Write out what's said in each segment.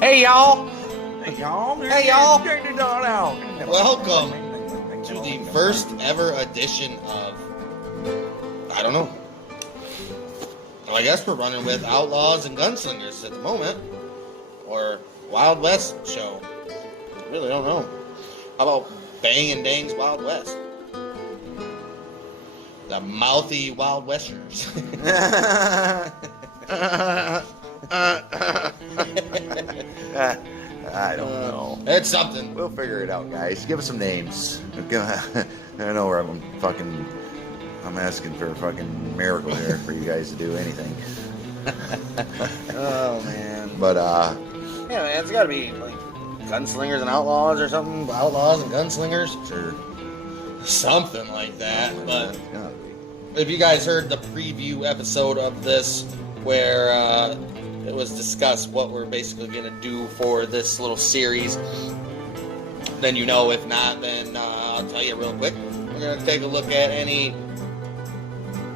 Hey y'all! Hey y'all! Hey y'all! Check it all out. Welcome to the first ever edition of, I don't know. Well, I guess we're running with Outlaws and Gunslingers at the moment. Or Wild West show. I really don't know. How about Bang and Dang's Wild West? The mouthy Wild Westerners. I don't know. It's something. We'll figure it out, guys. Give us some names. I know where I'm asking for a fucking miracle here for you guys to do anything. Oh man. But yeah, man, it's gotta be like Gunslingers and Outlaws or something. Outlaws and Gunslingers. sure. Something like that. But Yeah. if you guys heard the preview episode of this where it was discussed what we're basically going to do for this little series, then you know. If not, then I'll tell you real quick. We're going to take a look at any,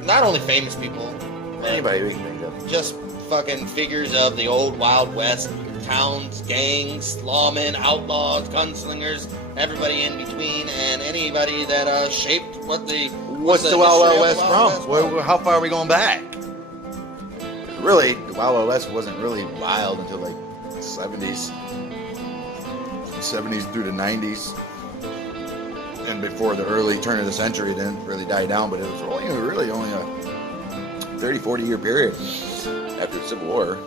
not only famous people, but Anybody we can think of. just fucking figures of the old Wild West, towns, gangs, lawmen, outlaws, gunslingers, everybody in between, and anybody that shaped What's the Wild Wild West from? How far are we going back? Really, the Wild Wild West wasn't really wild until like the 70s. 70s through the 90s. And before the early turn of the century, it didn't really die down, but it was really only a 30, 40 year period after the Civil War.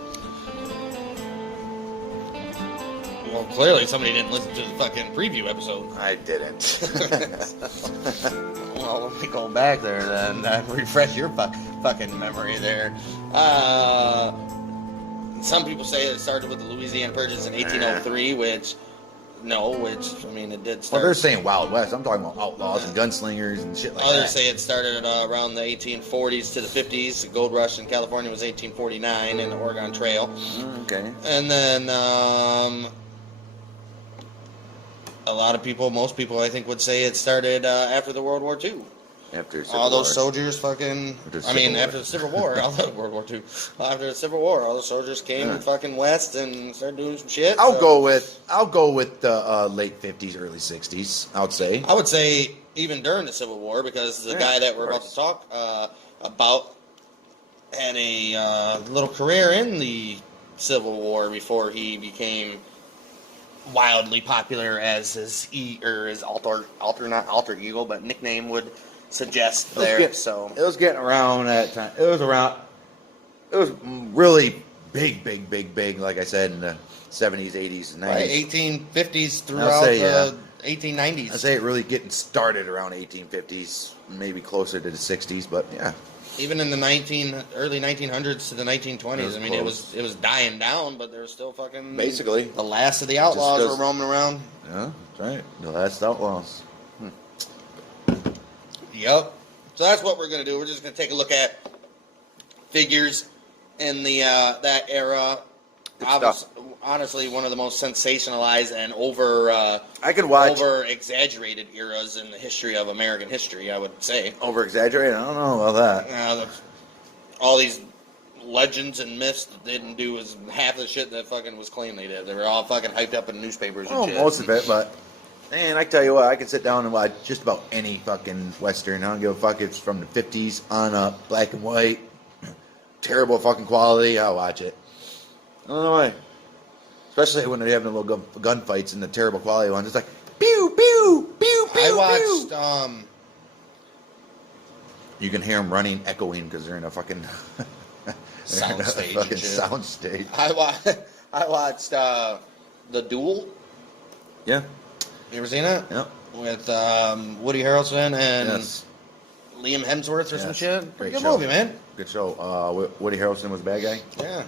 Well, clearly somebody didn't listen to the fucking preview episode. I didn't. Well, let me go back there then and refresh your fucking memory there. Some people say it started with the Louisiana Purchase in 1803, which I mean, it did start. Well, they're saying Wild West. I'm talking about outlaws and gunslingers and shit like that. Others say it started around the 1840s to the 50s. The gold rush in California was 1849 in the Oregon Trail. Okay. And then a lot of people, most people, I think, would say it started after the World War II. After Civil All those War. soldiers fucking... after the Civil War. After World War II. After the Civil War, all the soldiers came fucking west and started doing some shit. I'll go with the late 50s, early 60s. I would say. I would say even during the Civil War, because the guy that we're about to talk about had a little career in the Civil War before he became wildly popular as his alter ego, but nickname would suggest there. It was getting around that time. It was really big, like I said, in the 70s, 80s, and 90s. Right, 1850s throughout the 1890s. I'd say it really getting started around 1850s, maybe closer to the 60s, but yeah. Even in the early 1900s to the 1920s, I mean, it was dying down, but there was still fucking... Basically. The last of the outlaws were roaming around. Yeah, that's right. The last outlaws. Yep. So that's what we're going to do. We're just going to take a look at figures in the that era. Honestly, one of the most sensationalized and over exaggerated eras in the history of American history, I would say. Over exaggerated? I don't know about that. All these legends and myths didn't do as half the shit that fucking was claimed they did. They were all fucking hyped up in newspapers and shit. Most of it, but man, I tell you what, I can sit down and watch just about any fucking Western. I don't give a fuck if it's from the 50s on up, black and white, terrible fucking quality, I'll watch it. I don't know why. Especially when they're having the little gunfights and the terrible quality ones. It's like, pew, pew, pew, pew, I watched, pew. You can hear them running, echoing, because they're in a fucking... soundstage. Fucking soundstage. I watched The Duel. Yeah. You ever seen it? Yeah. With Woody Harrelson and Yes. Liam Hemsworth or some Yes. shit. Great Good show. movie, man. Good show. Woody Harrelson was a bad guy? Yeah.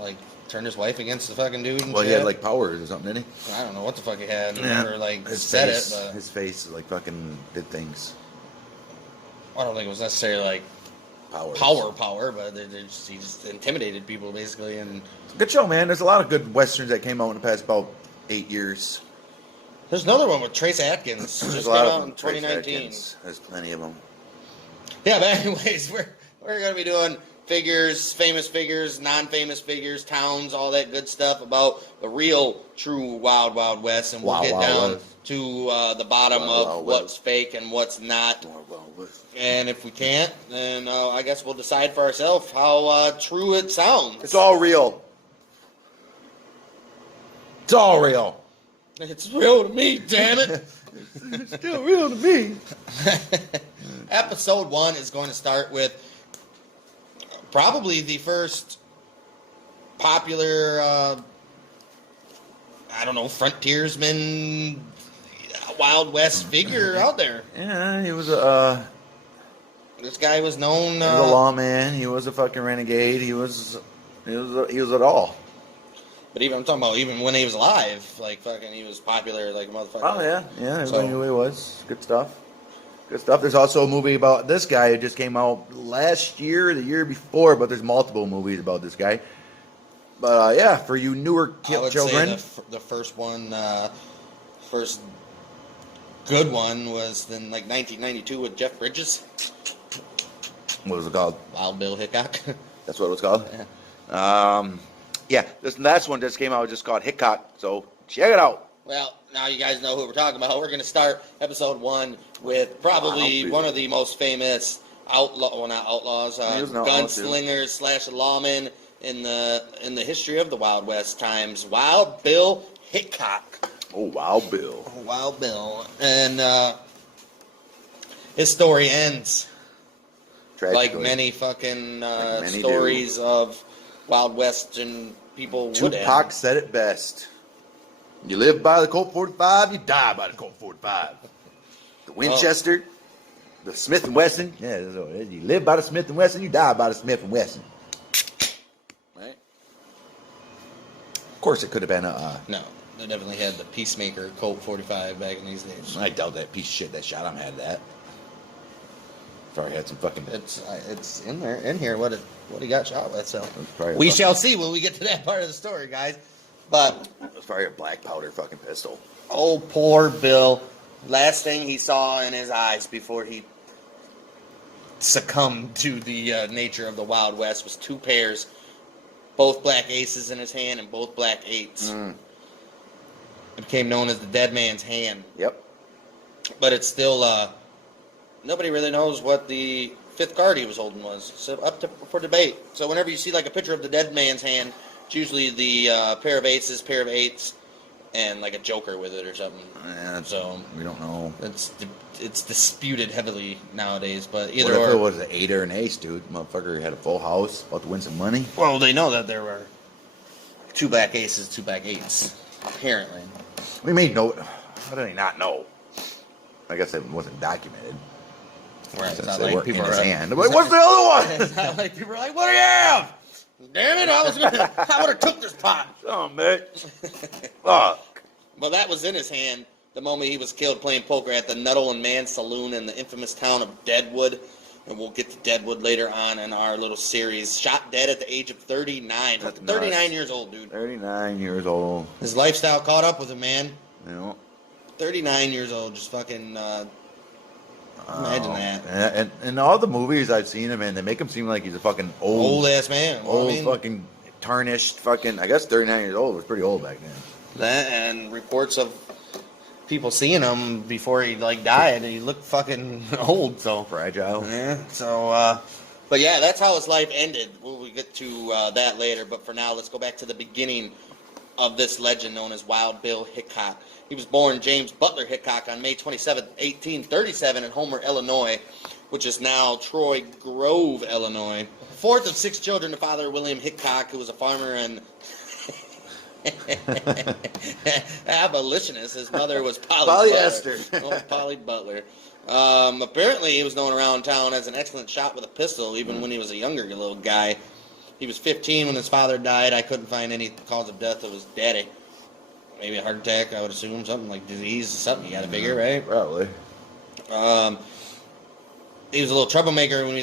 Like, turned his wife against the fucking dude and Well, shit. he had, like, powers or something, didn't he? I don't know what the fuck he had. Yeah. Never, like, His said face, it, but his face, like, fucking did things. I don't think it was necessarily, like, Powers. power, but he just intimidated people, basically, and... Good show, man. There's a lot of good westerns that came out in the past about 8 years. There's another one with Trace Atkins. There's Just a came lot of out them. in 2019. Trace There's plenty of them. Yeah, but anyways, we're going to be doing figures, famous figures, non-famous figures, towns, all that good stuff about the real, true Wild Wild West, and we'll Wild get Wild down West. to the bottom Wild of Wild what's West. fake and what's not. Wild Wild West. And if we can't, then I guess we'll decide for ourselves how true it sounds. It's all real. It's all real. It's real to me, damn it. It's still real to me. Episode 1 is going to start with probably the first popular, I don't know, frontiersman, Wild West figure out there. Yeah, he was a This guy was known. he was a lawman. He was a fucking renegade. He was it all. But even I'm talking about even when he was alive, like fucking, he was popular like a motherfucker. Oh yeah, everybody So- knew who he was. Good stuff. Good stuff. There's also a movie about this guy. It just came out last year, or the year before, but there's multiple movies about this guy. But yeah, for you newer I would children, say the first one, first good one was in like 1992 with Jeff Bridges, what was it called? Wild Bill Hickok. That's what it was called. Yeah. Yeah, this last one just came out, just called Hickok. So check it out. Well, now you guys know who we're talking about. We're going to start episode 1 with probably one of the most famous not outlaws, He was an outlaw, too. gunslingers slash lawmen in the history of the Wild West times. Wild Bill Hickok. Oh, Wild Bill. Wild Bill. And his story ends Tragically. like many fucking Like many stories of Wild Western people would end. Tupac said it best. You live by the Colt 45, you die by the Colt 45. The Winchester, the Smith & Wesson. Yeah, that's what it is. You live by the Smith & Wesson, you die by the Smith & Wesson. Right? Of course, it could have been a... No, they definitely had the Peacemaker Colt 45 back in these days. I doubt that piece of shit that shot him had that. Sorry, I had some fucking... It's in there, in here. What he got shot with. So probably a we fucking- shall see when we get to that part of the story, guys. But It was probably a black powder fucking pistol. oh, poor Bill. Last thing he saw in his eyes before he succumbed to the nature of the Wild West was 2 pairs, both black aces in his hand and both black 8s. It became known as the Dead Man's Hand. Yep. But it's still nobody really knows what the 5th card he was holding was. So for debate. So whenever you see like a picture of the Dead Man's Hand, it's usually the pair of aces, pair of 8s, and like a joker with it or something. Yeah, So we don't know. it's disputed heavily nowadays. But What either if it or. was an 8 or an ace, dude? Motherfucker had a full house, about to win some money. Well, they know that there were 2 black aces, 2 black 8s, apparently. We may know. How do they not know? I guess it wasn't documented. Right. It's Since not they like weren't people in his are. hand. Like, what's the other one? It's not like people are like, "What do you have?" Damn it! I would have took this pot. Oh, man. Fuck. Well, that was in his hand the moment he was killed playing poker at the Nuttall and Mann Saloon in the infamous town of Deadwood. And we'll get to Deadwood later on in our little series. Shot dead at the age of 39. That's 39 nuts. years old, dude. 39 years old. His lifestyle caught up with him, man. You know. 39 years old, just fucking imagine that. And in all the movies I've seen him in, they make him seem like he's a fucking Old ass man. Well, old I mean, fucking tarnished fucking. I guess 39 years old was pretty old back then. that and reports of people seeing him before he like died, and he looked fucking old. So Fragile. yeah. So, but yeah, that's how his life ended. We'll get to that later. But for now, let's go back to the beginning of this legend known as Wild Bill Hickok. He was born James Butler Hickok on May 27, 1837 in Homer, Illinois, which is now Troy Grove, Illinois. Fourth of 6 children, the father William Hickok, who was a farmer and abolitionist. His mother was Polly Polyester. Butler. Oh, Polly Butler. Apparently, he was known around town as an excellent shot with a pistol, even when he was a younger little guy. He was 15 when his father died. I couldn't find any cause of death of his daddy. Maybe a heart attack, I would assume. Something like disease, something you got to figure, right? Probably. He was a little troublemaker when he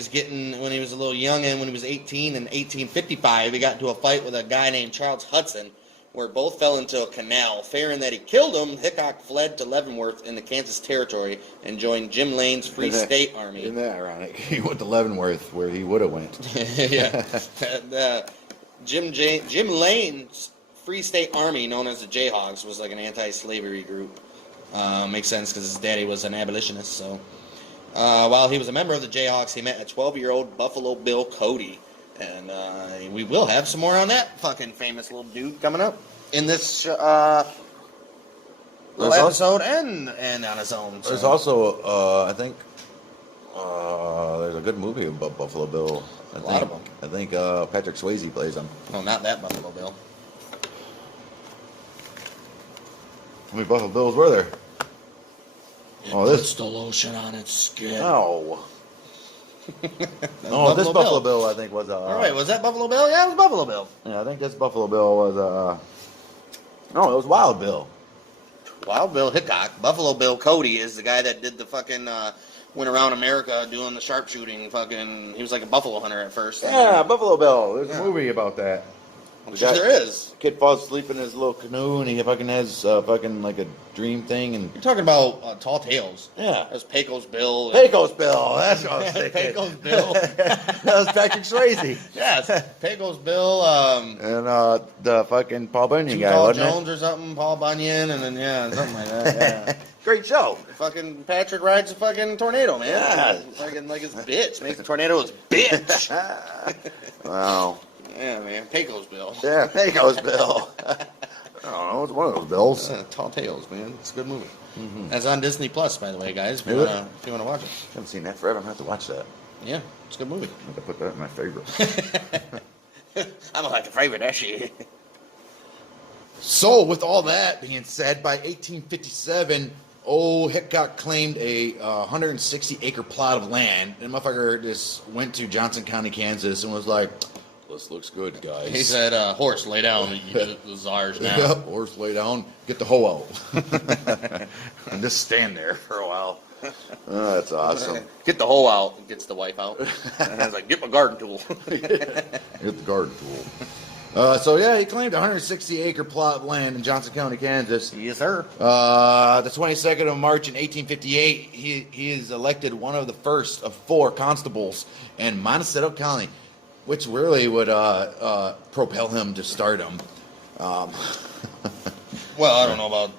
was a little young, and when he was 18 in 1855, he got into a fight with a guy named Charles Hudson, where both fell into a canal. Fearing that he killed him, Hickok fled to Leavenworth in the Kansas Territory and joined Jim Lane's Free State Army. Isn't that ironic? He went to Leavenworth, where he would have went. Yeah. Jim Lane's Free State Army, known as the Jayhawks, was like an anti-slavery group. Makes sense because his daddy was an abolitionist. So, while he was a member of the Jayhawks, he met a 12-year-old Buffalo Bill Cody. And we will have some more on that fucking famous little dude coming up in this little episode and on his own. So. There's also, I think, there's a good movie about Buffalo Bill. A lot of them. I think Patrick Swayze plays him. No, not that Buffalo Bill. How many Buffalo Bills were there? Puts the lotion on its skin. Oh. No, this Buffalo Bill, I think, was... All right, was that Buffalo Bill? Yeah, it was Buffalo Bill. Yeah, I think this Buffalo Bill was... No, it was Wild Bill. Wild Bill Hickok. Buffalo Bill Cody is the guy that did the fucking... went around America doing the sharpshooting fucking... He was like a buffalo hunter at first. Yeah, Buffalo Bill. There's a movie about that. There is. Kid falls asleep in his little canoe, and he fucking has fucking like a dream thing, and You're talking about Tall Tales. yeah, That's Pecos Bill. Pecos Bill. That's what I was thinking. Pecos Bill. That was Patrick Swayze. Yes, Pecos Bill. And the fucking Paul Bunyan guy, Tall wasn't Jones or something. Paul Bunyan, and then something like that. Yeah. it? Great show. Fucking Patrick rides a fucking tornado, man. Yeah. Fucking like his bitch. Makes the tornado his bitch. Wow. Yeah, man. Pecos Bill. Yeah, Pecos Bill. I don't know. It's one of those bills. Tall Tales, man. It's a good movie. Mm-hmm. That's on Disney Plus, by the way, guys. If you Is wanna watch it. Haven't seen that forever. I'm gonna have to watch that. Yeah, it's a good movie. I'm gonna put that in my favorite. I'm like to favorite that shit. So, with all that being said, by 1857, old Hickok claimed a 160-acre plot of land. And motherfucker just went to Johnson County, Kansas, and was like, "This looks good, guys." He said, "Horse, lay down. This is ours now." Yep, horse, lay down, get the hoe out, and just stand there for a while. Oh, that's awesome. Get the hoe out. Gets the wife out. And I was like, "Get my garden tool." Get the garden tool. So yeah, he claimed a 160-acre plot of land in Johnson County, Kansas. Yes, sir. The 22nd of March in 1858, he is elected one of the first of 4 constables in Montecito County, which really would propel him to stardom. Well, I don't know about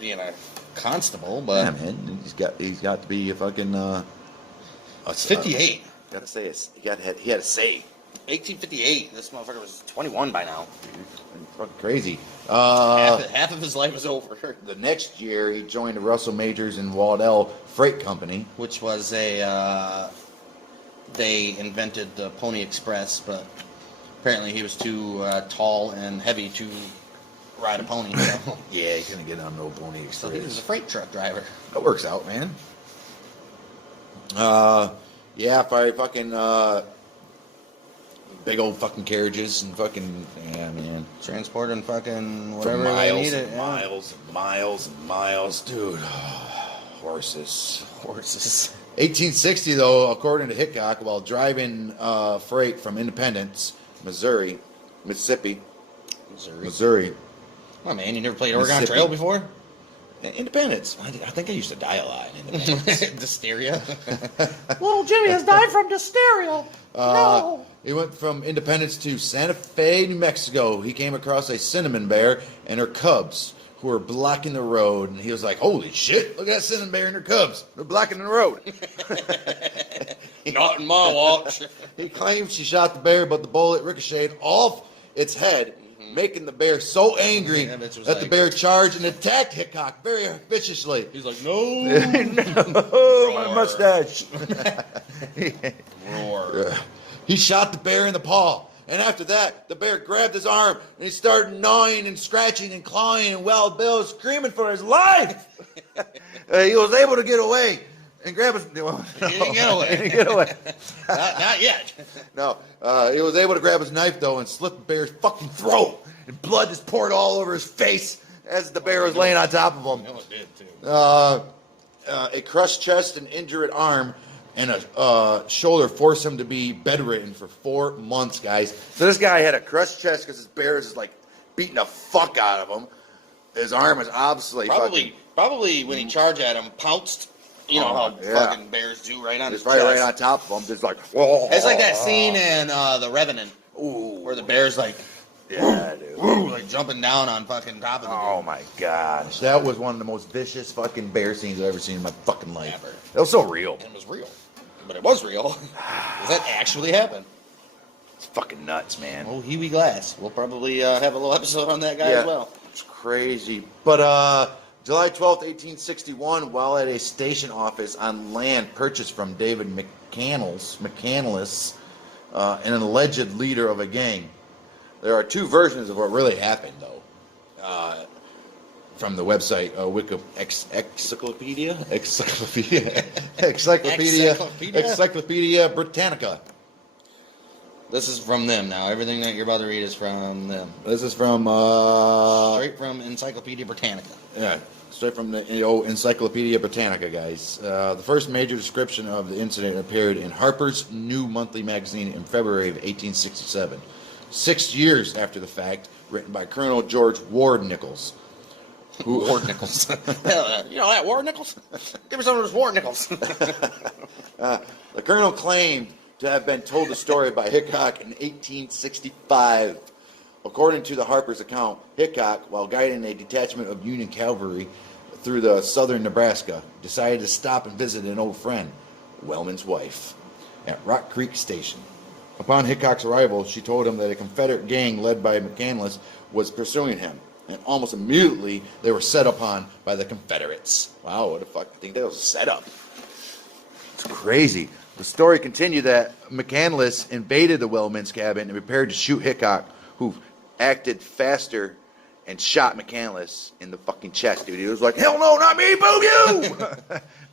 being a constable, but Yeah, man, he's got to be a fucking 58. Gotta say, he had a say. 1858. This motherfucker was 21 by now. Fucking crazy. Half of his life is over. The next year, he joined the Russell Majors and Waddell Freight Company, Which was they invented the Pony Express, but apparently he was too tall and heavy to ride a pony. So. Yeah, he couldn't get on no Pony Express. So he was a freight truck driver. That works out, man. Yeah, probably fucking big old fucking carriages and fucking, yeah, man. Transporting fucking For whatever they miles needed. and miles and miles and miles. Dude, horses. 1860, though, according to Hickok, while driving freight from Independence, Mississippi. Oh man, you never played Oregon Trail before? Independence. I think I used to die a lot in Independence. Dysteria. Little Jimmy has died from dysteria. No. He went from Independence to Santa Fe, New Mexico. He came across a cinnamon bear and her cubs who were blocking the road. And he was like, "Holy shit, look at that cinnamon bear and her cubs. They're blocking the road." Not in my watch. He claimed she shot the bear, but the bullet ricocheted off its head making the bear so angry Yeah, bitch was that the like- bear charged and attacked Hickok very viciously. He's like, no. No, my Roar. mustache. Roar. He shot the bear in the paw. And after that, the bear grabbed his arm and he started gnawing and scratching and clawing, and Wild Bill screaming for his life. He was able to get away and grab his. No, He didn't get away. He didn't get away. Not yet. No, he was able to grab his knife though and slit the bear's fucking throat, and blood just poured all over his face as the bear was laying on top of him. No, it did too. A crushed chest and injured arm and a shoulder forced him to be bedridden for 4 months, guys. So this guy had a crushed chest because his bear is like beating the fuck out of him. His arm is obviously Probably when he charged at him, pounced. You know how fucking bears do, right on his It's chest. right on top of him, just like. Whoa. It's like that scene in The Revenant, where the bear's like, Yeah, dude. like jumping down on fucking top of the Oh dude. my gosh, that was one of the most vicious fucking bear scenes I've ever seen in my fucking life. Ever. It was so real. It was real, but it was real. Does that actually happen? It's fucking nuts, man. Oh, Huey Glass. We'll probably have a little episode on that guy as well. It's crazy. But July 12th, 1861, while at a station office on land purchased from David McCandless, an alleged leader of a gang. There are two versions of what really happened, though. From the website Encyclopedia Britannica. This is from them now. Everything that you're about to read is from them. This is from Straight from Encyclopedia Britannica. yeah, straight from the old Encyclopedia Britannica, guys. The first major description of the incident appeared in Harper's New Monthly magazine in February of 1867. 6 years after the fact, written by Colonel George Ward Nichols. Ward Nichols. You know that Ward Nichols? Give me some of those Ward Nichols. The colonel claimed to have been told the story by Hickok in 1865. According to the Harper's account, Hickok, while guiding a detachment of Union cavalry through the southern Nebraska, decided to stop and visit an old friend, Wellman's wife, at Rock Creek Station. Upon Hickok's arrival, she told him that a Confederate gang led by McCandless was pursuing him, and almost immediately they were set upon by the Confederates. Wow, what the fuck? I think that was a setup. It's crazy. The story continued that McCandless invaded the Wellman's cabin and prepared to shoot Hickok, who acted faster and shot McCandless in the fucking chest, dude. He was like, hell no, not me, boom you!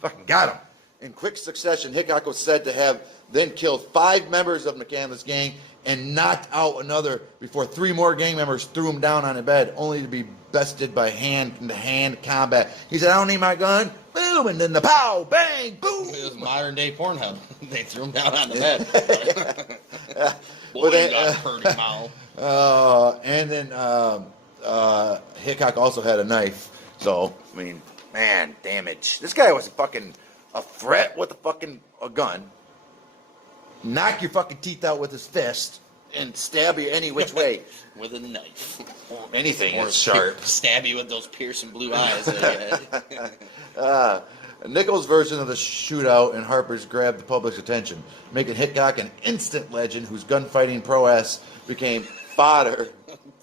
Fucking got him. In quick succession, Hickok was said to have then killed 5 members of McCandless' gang and knocked out another before 3 more gang members threw him down on a bed, only to be bested by hand-to-hand combat. He said, I don't need my gun. Boom, and then the pow, bang, boom. It was modern day Pornhub. They threw him down on the bed. Boy, But then, got pretty mouth. And then Hickok also had a knife. So, I mean, man, damage. This guy was fucking a threat with a gun. Knock your fucking teeth out with his fist and stab you any which way. With a knife. Anything Or is sharp. Stab you with those piercing blue eyes that he had. Nichols' version of the shootout in Harper's grabbed the public's attention, making Hickok an instant legend whose gunfighting prowess became fodder.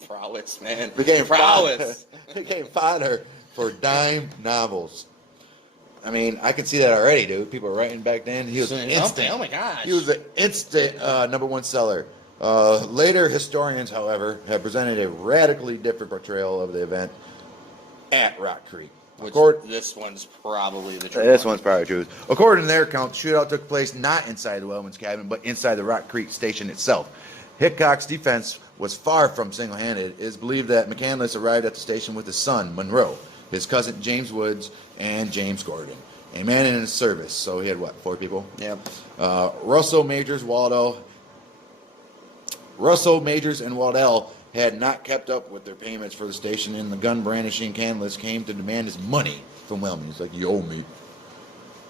Prowess, man. Became prowess. Became fodder for dime novels. I mean, I can see that already, dude. People are writing back then. He was an instant. Oh my gosh. He was an instant #1 seller. Later historians, however, have presented a radically different portrayal of the event at Rock Creek. This one's probably the truth. This one's probably true. According to their account, the shootout took place not inside the Wellman's cabin, but inside the Rock Creek station itself. Hickok's defense was far from single-handed. It is believed that McCandless arrived at the station with his son, Monroe, his cousin James Woods, and James Gordon, a man in his service. So he had, 4 people? Yeah. Russell, Majors, and Waddell had not kept up with their payments for the station, and the gun-brandishing Canlis came to demand his money from Wellman. He's like, you owe me.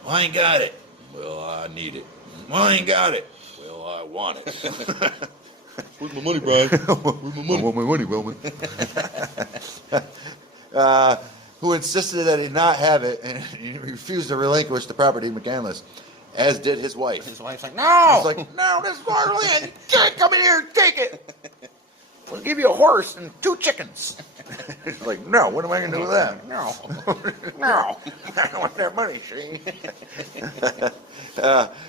Well, I ain't got it. Well, I need it. Well, I ain't got it. Well, I want it. Where's my money, Brian? Where's my money? I want my money, Wellman. Who insisted that he not have it, and he refused to relinquish the property to McCandless, as did his wife. His wife's like, no! He's like, no, this is our land. You can't come in here and take it. we'll give you a horse and 2 chickens. Like, no, what am I going to do with that? No. No, I don't want that money, see?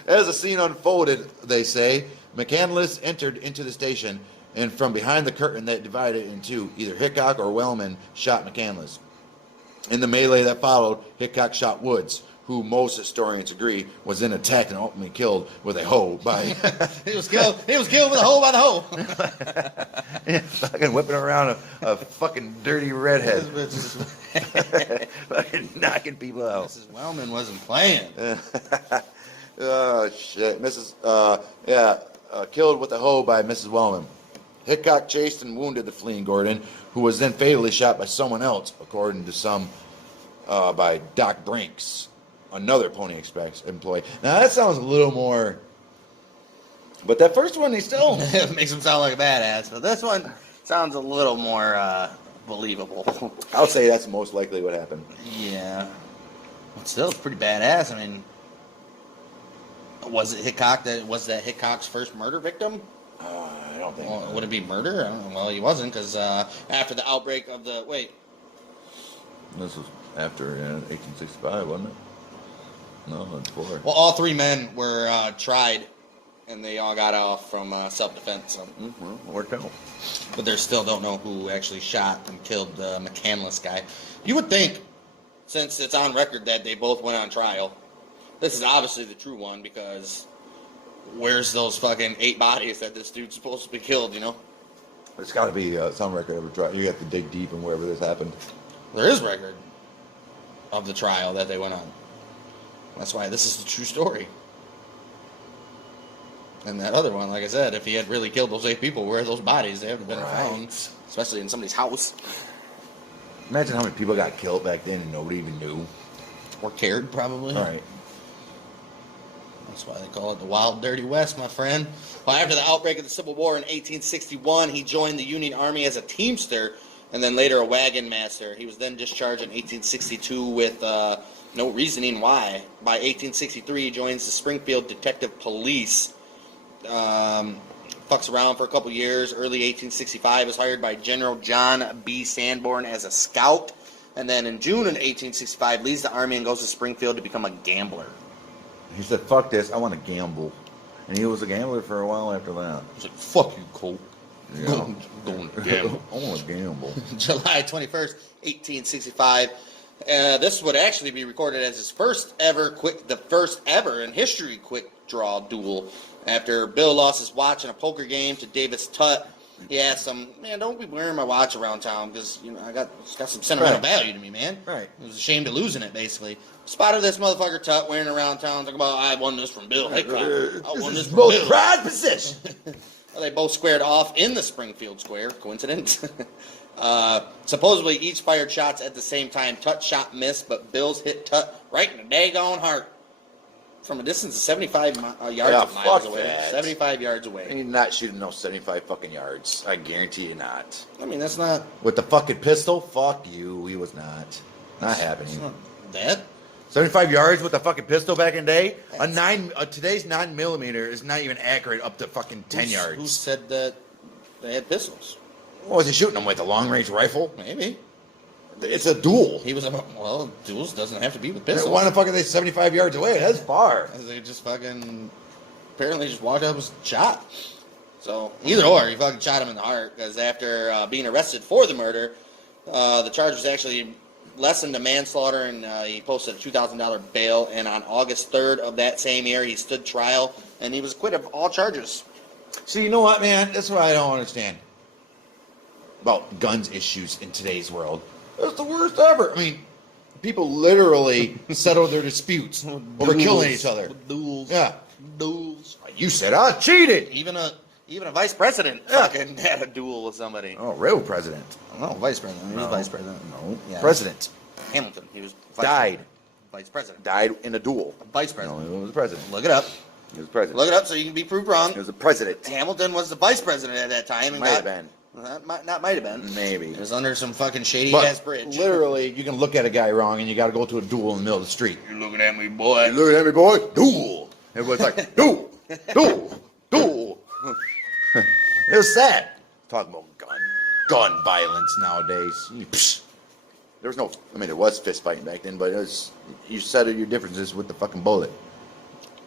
As the scene unfolded, they say, McCandless entered into the station, and from behind the curtain that divided in two, either Hickok or Wellman shot McCandless. In the melee that followed, Hickok shot Woods, who most historians agree was then attacked and ultimately killed with a hoe by... He was killed with a hoe by the hoe. Fucking whipping around a fucking dirty redhead. Fucking knocking people out. Mrs. Wellman wasn't playing. Oh, shit. Killed with a hoe by Mrs. Wellman. Hickok chased and wounded the fleeing Gordon, who was then fatally shot by someone else, according to some, by Doc Brinks, another Pony Express employee. Now, that sounds a little more... But that first one, he still... It makes him sound like a badass, but this one sounds a little more believable. I'll say that's most likely what happened. Yeah. But still, it's pretty badass. I mean, was that Hickok's first murder victim? I don't think. Well, would it be murder? I don't know. Well, he wasn't, because after the outbreak of the... Wait. This was after 1865, wasn't it? No, it's before. Well, all 3 men were tried, and they all got off from self-defense. So. Well, worked out. But they still don't know who actually shot and killed the McCandless guy. You would think, since it's on record that they both went on trial, this is obviously the true one, because where's those fucking 8 bodies that this dude's supposed to be killed, you know? It's got to be some record of a trial. You have to dig deep in wherever this happened. There is record of the trial that they went on. That's why this is the true story. And that other one, like I said, if he had really killed those 8 people, where are those bodies? They haven't been found, especially in somebody's house. Imagine how many people got killed back then and nobody even knew. Or cared, probably. All right. That's why they call it the Wild Dirty West, my friend. Well, after the outbreak of the Civil War in 1861, he joined the Union Army as a teamster and then later a wagon master. He was then discharged in 1862 with no reasoning why. By 1863, he joins the Springfield Detective Police. Fucks around for a couple years. Early 1865, is hired by General John B. Sanborn as a scout. And then in June of 1865, leaves the Army and goes to Springfield to become a gambler. He said, fuck this, I want to gamble. And he was a gambler for a while after that. He's like, fuck you, Colt. Yeah. Going to gamble. I want to gamble. July 21st, 1865. This would actually be recorded as his first ever in history quick draw duel. After Bill lost his watch in a poker game to Davis Tutt, he asked him, "Man, don't be wearing my watch around town because it's got some sentimental value to me, man." Right. He was ashamed of losing it, basically. Spotted this motherfucker Tutt wearing around town, talking about, "I won this from Bill Hickok. I won this from Most Bill." prized possession. Well, they both squared off in the Springfield Square. Coincidence? Supposedly, each fired shots at the same time. Tutt's shot missed, but Bill's hit Tutt right in the daggone heart. From a distance of 75 miles away. That. 75 yards away. You're not shooting no 75 fucking yards. I guarantee you not. I mean, that's not... With the fucking pistol? Fuck you. He was not. Not happening. Not that. 75 yards with a fucking pistol back in the day? Today's 9mm is not even accurate up to fucking 10 yards. Who said that they had pistols? What was he shooting them with? A long-range rifle? Maybe. It's a duel. He was about... Well, duels doesn't have to be with pistols. Why the fuck are they 75 yards away? That's far. They just fucking... Apparently just walked up and shot. So, either or, he fucking shot him in the heart. Because after being arrested for the murder, the charge was actually lessened to manslaughter, and he posted a $2,000 bail. And on August 3rd of that same year, he stood trial, and he was acquitted of all charges. See, you know what, man? That's what I don't understand about guns issues in today's world. It's the worst ever. I mean, people literally settle their disputes over killing each other. Duels. Yeah. Duels. You said I cheated. Even a vice president fucking had a duel with somebody. Oh, real president. No, vice president. He was vice president. No, Yeah. president. Hamilton. He was Died. Vice president. Died in a duel. Vice No, president. he was president. Look it up. He was president. Look it up so you can be proved wrong. He was a president. Hamilton was the vice president at that time. And Might have been. Might have been. Maybe. It was under some fucking shady-ass bridge. Literally, you can look at a guy wrong and you got to go to a duel in the middle of the street. You're looking at me, boy. You looking at me, boy? Duel. Everybody's like, duel, duel, duel. It was sad. Talking about guns. gun violence nowadays. There was no, I mean, there was fist fighting back then, but it was, you settled your differences with the fucking bullet.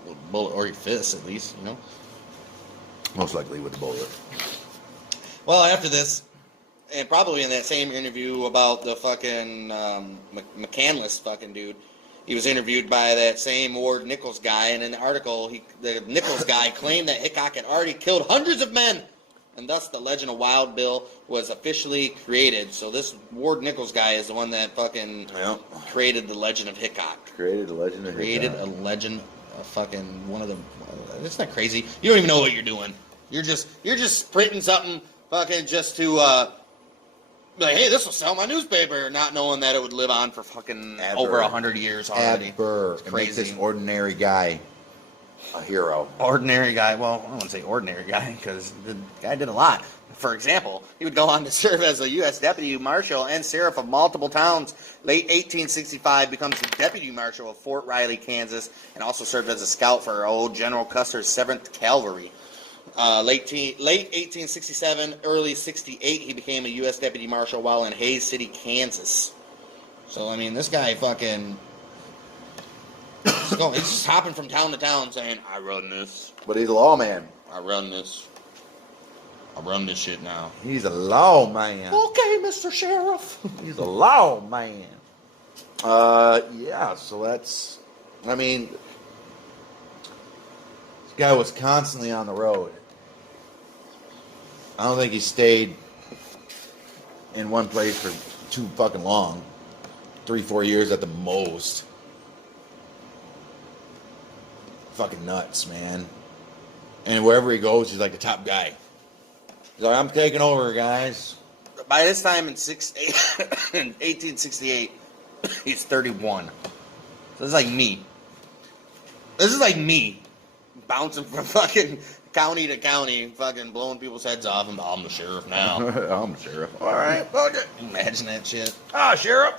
With a bullet or your fist, at least, you know. Most likely with the bullet. Well, after this, and probably in that same interview about the fucking McCandless fucking dude, he was interviewed by that same Ward Nichols guy, and in the article, the Nichols guy claimed that Hickok had already killed hundreds of men, and thus the legend of Wild Bill was officially created. So this Ward Nichols guy is the one that fucking created the legend of Hickok. Created a legend of Created Hickok. a legend of fucking one of the... It's not crazy. You don't even know what you're doing. You're just printing something fucking just to... like, hey, this will sell my newspaper, not knowing that it would live on for fucking over 100 years already. It's crazy. make this ordinary guy a hero. Ordinary guy. Well, I wouldn't say ordinary guy because the guy did a lot. For example, he would go on to serve as a U.S. deputy marshal and sheriff of multiple towns. Late 1865, becomes the deputy marshal of Fort Riley, Kansas, and also served as a scout for old General Custer's 7th Cavalry. Late 1867, early 68, he became a U.S. deputy marshal while in Hays City, Kansas. So, I mean, this guy fucking... he's just hopping from town to town saying, I run this. But he's a lawman. I run this. I run this shit now. He's a lawman. Okay, Mr. Sheriff. He's a lawman. Yeah, so that's... I mean... This guy was constantly on the road. I don't think he stayed in one place for too fucking long. 3-4 years at the most. Fucking nuts, man. And wherever he goes, he's like the top guy. He's like, I'm taking over, guys. By this time in 1868, he's 31. So this is like me. This is like me. Bouncing from fucking county to county, fucking blowing people's heads off, and I'm the sheriff now. I'm the sheriff. All right, fuck it. Imagine that shit. Ah, sheriff.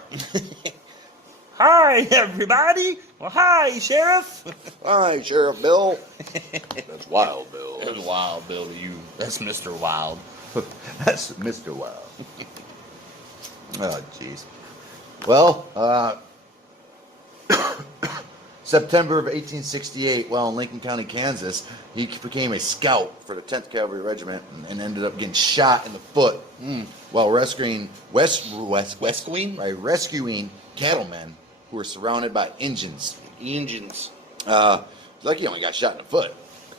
Hi, everybody. Well, hi, Sheriff. Hi, Sheriff Bill. That's Wild Bill. That's Wild Bill to you. That's Mr. Wild. That's Mr. Wild. Oh, jeez. Well, September of 1868, while in Lincoln County, Kansas, he became a scout for the 10th Cavalry Regiment and ended up getting shot in the foot while rescuing cattlemen who were surrounded by Injuns. It's like he only got shot in the foot.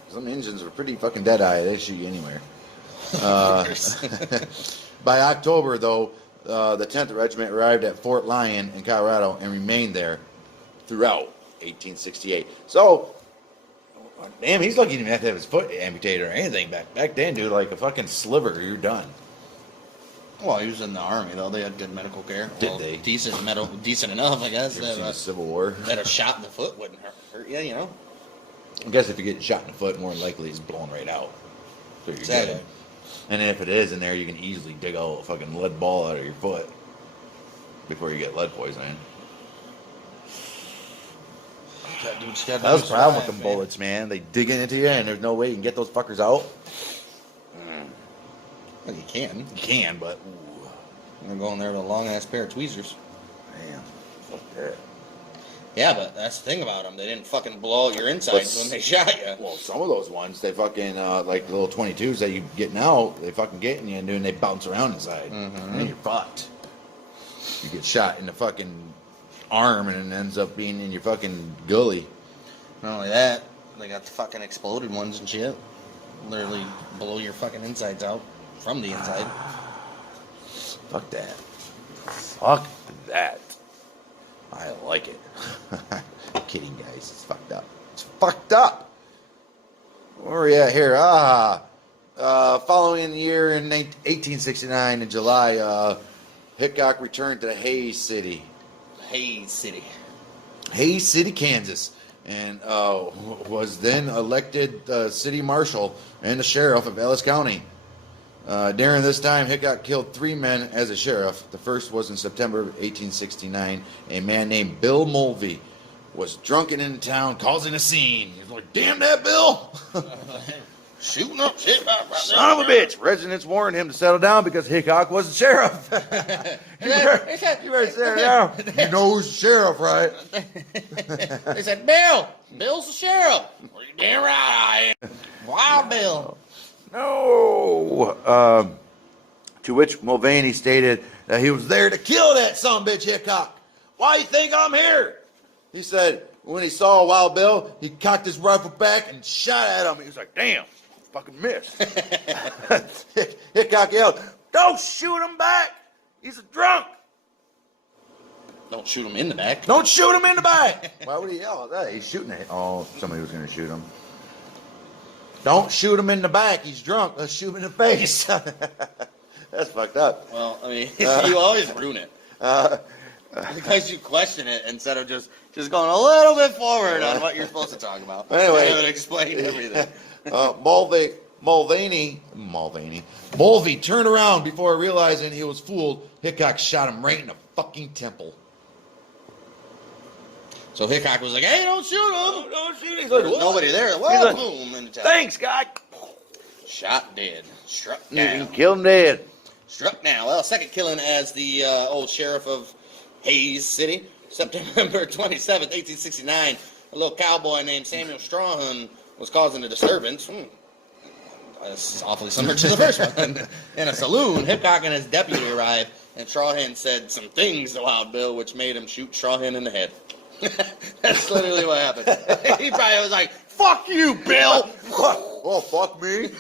Some Injuns were pretty fucking dead-eyed. They shoot you anywhere. By October, though, the 10th Regiment arrived at Fort Lyon in Colorado and remained there throughout 1868. So, damn, he's lucky he didn't have to have his foot amputated or anything back then, dude. Like a fucking sliver, you're done. Well, he was in the army, though. They had good medical care. Did they? Decent enough, I guess. You ever seen the Civil War? That a shot in the foot wouldn't hurt you, you know? I guess if you get shot in the foot, more than likely it's blown right out. So you're Exactly. good. And then if it is in there, you can easily dig out a fucking lead ball out of your foot before you get lead poisoning. That was the problem with them bullets, man. They dig into you, and there's no way you can get those fuckers out. Well, you can. You can, but You're going there with a long-ass pair of tweezers. damn, fuck that. Yeah, but that's the thing about them. They didn't fucking blow out your insides when they shot you. Well, some of those ones, they fucking, like the little 22s that you get now, they fucking get in you and then they bounce around inside. And then you're fucked. You get shot in the fucking arm and it ends up being in your fucking gully. Not only that, they got the fucking exploded ones and shit. Literally blow your fucking insides out from the inside. Fuck that. Fuck that. I like it. Kidding, guys. It's fucked up. It's fucked up. Where are we at here? Following the year in 1869 in July, Hickok returned to Hays City. Hays City, Kansas, and was then elected city marshal and the sheriff of Ellis County. During this time, Hickok killed 3 men as a sheriff. The first was in September of 1869. A man named Bill Mulvey was drunken in town, causing a scene. He was like, "Damn that Bill!" Shooting up shit. Son of a bitch. Residents warned him to settle down because Hickok was the sheriff. You better settle down. You know who's the sheriff, right? They said, Bill's the sheriff. Well, you damn right I am. Wild Bill. No. To which Mulvaney stated that he was there to kill that sumbitch Hickok. Why you think I'm here? He said when he saw Wild Bill, he cocked his rifle back and shot at him. He was like, damn, fucking missed. Hickok yelled, don't shoot him back. He's a drunk. Don't shoot him in the back. Don't shoot him in the back. Why would he yell at that? He's shooting at Oh, somebody was going to shoot him. Don't shoot him in the back. He's drunk. Let's shoot him in the face. That's fucked up. Well, I mean, you always ruin it. Because you question it instead of just going a little bit forward on what you're supposed to talk about. Anyway. It would explain everything. Mulvey turned around before realizing he was fooled. Hickok shot him right in the fucking temple. So Hickok was like, hey, don't shoot him. Don't shoot him. He's There like, was nobody there. Well, like, boom. In the top. thanks, guy. Shot dead. Struck You down. killed him dead. Struck down. Well, second killing as the old sheriff of Hayes City. September 27th, 1869. A little cowboy named Samuel Strawhan was causing a disturbance. This is awfully similar to the first one. In a saloon, Hickok and his deputy arrived, and Strawhan said some things to Wild Bill, which made him shoot Strawhan in the head. That's literally what happened. He probably was like, fuck you, Bill! Oh, fuck me?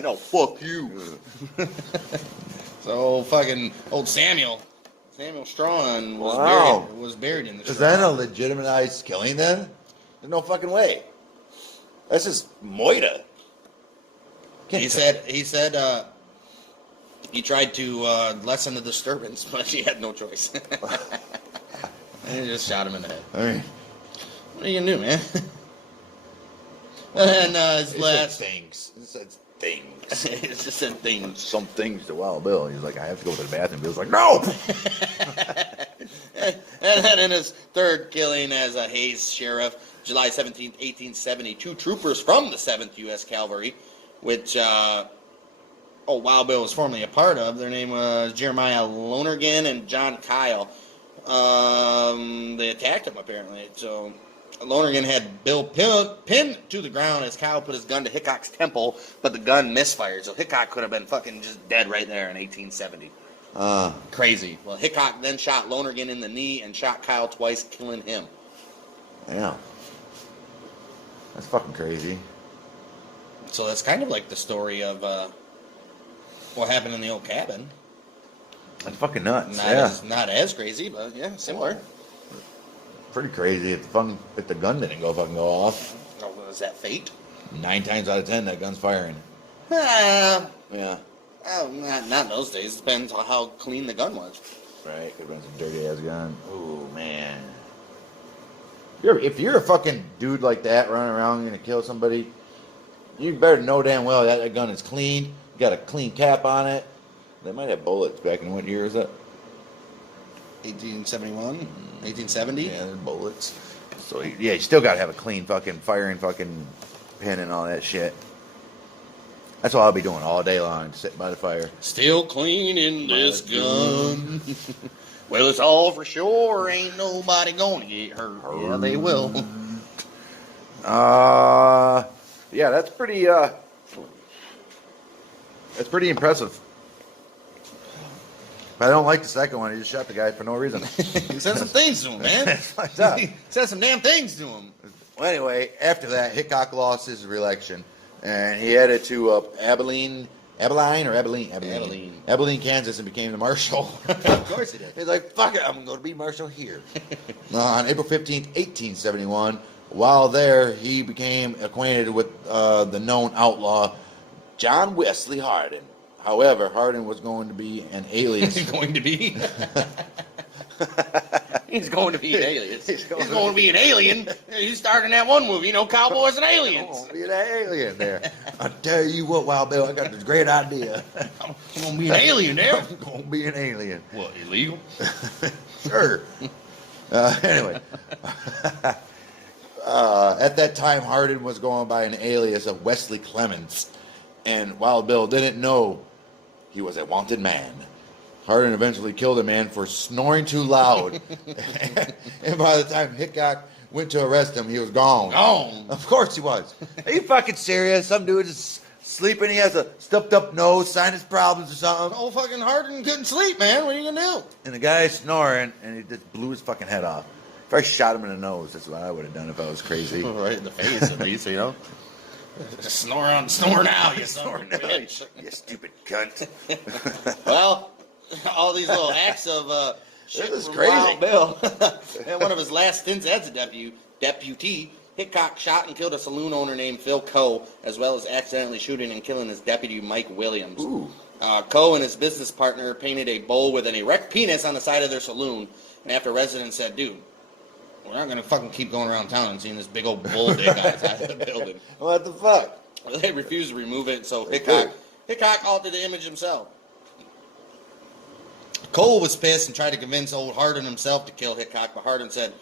No, fuck you. So fucking old Samuel Strawhan was buried in the Is that a legitimized killing then? There's no fucking way. That's just moita. He said he tried to lessen the disturbance, but he had no choice. And he just shot him in the head. I mean, What are you gonna do, man? And his last things. It said things. it's just said things. Some things to Wild Bill. He's like, I have to go to the bathroom. Bill's like, no! And then in his third killing as a Hayes sheriff, July 17th, 1872, troopers from the 7th U.S. Cavalry, which Wild Bill was formerly a part of. Their name was Jeremiah Lonergan and John Kyle. They attacked him, apparently. So Lonergan had Bill pinned to the ground as Kyle put his gun to Hickok's temple, but the gun misfired. So Hickok could have been fucking just dead right there in 1870. Crazy. Well, Hickok then shot Lonergan in the knee and shot Kyle twice, killing him. Yeah. That's fucking crazy. So that's kind of like the story of what happened in the old cabin. That's fucking nuts. Not as crazy, but yeah, similar. Pretty crazy if the gun didn't go off. Oh, was that fate? 9 times out of 10, that gun's firing. Yeah. Oh, Not in those days. Depends on how clean the gun was. right. Could have been some dirty ass gun. Oh man. If you're a fucking dude like that running around gonna kill somebody, you better know damn well that gun is clean. You got a clean cap on it. They might have bullets back in what year is that? 1871? 1870? Yeah, there's bullets. So yeah, you still gotta have a clean fucking firing fucking pin and all that shit. That's what I'll be doing all day long, sitting by the fire. Still cleaning this gun. Well, it's all for sure. Ain't nobody gonna get hurt. Yeah, they will. Yeah, that's pretty impressive. But I don't like the second one. He just shot the guy for no reason. He said some things to him, man. What's up? He said some damn things to him. Well, anyway, after that, Hickok lost his re-election, and he headed to Abilene, Kansas, and became the marshal. Of course he did. He's like, fuck it, I'm going to go to be marshal here. On April 15th, 1871, while there, he became acquainted with the known outlaw, John Wesley Hardin. However, Hardin was going to be an alias. He's going to be? He's going to be an alien. He's going to be an alien. He's starting that one movie, Cowboys and Aliens. Be an alien there. I tell you what, Wild Bill, I got this great idea. I'm going to be an alien there. I'm going to be an alien. What, illegal? Sure. Anyway. At that time, Hardin was going by an alias of Wesley Clemens, and Wild Bill didn't know he was a wanted man. Hardin eventually killed a man for snoring too loud, and by the time Hickok went to arrest him, he was gone. Gone. Of course he was. Are you fucking serious? Some dude is sleeping, he has a stuffed up nose, sinus problems or something. Old fucking Hardin couldn't sleep, man. What are you gonna do? And the guy's snoring, and he just blew his fucking head off. If I shot him in the nose, that's what I would have done if I was crazy. Right in the face, at least, you know. Snore now, you snore now, bitch. You stupid cunt. Well, all these little acts of shit This is from crazy. Wild Bill. And one of his last stints as a deputy, Hickok shot and killed a saloon owner named Phil Coe, as well as accidentally shooting and killing his deputy Mike Williams. Ooh. Coe and his business partner painted a bull with an erect penis on the side of their saloon, and after residents said, dude, we're not gonna fucking keep going around town and seeing this big old bull dick on the side of the building. What the fuck? They refused to remove it, so Hickok altered the image himself. Cole was pissed and tried to convince old Hardin himself to kill Hickok, but Hardin said,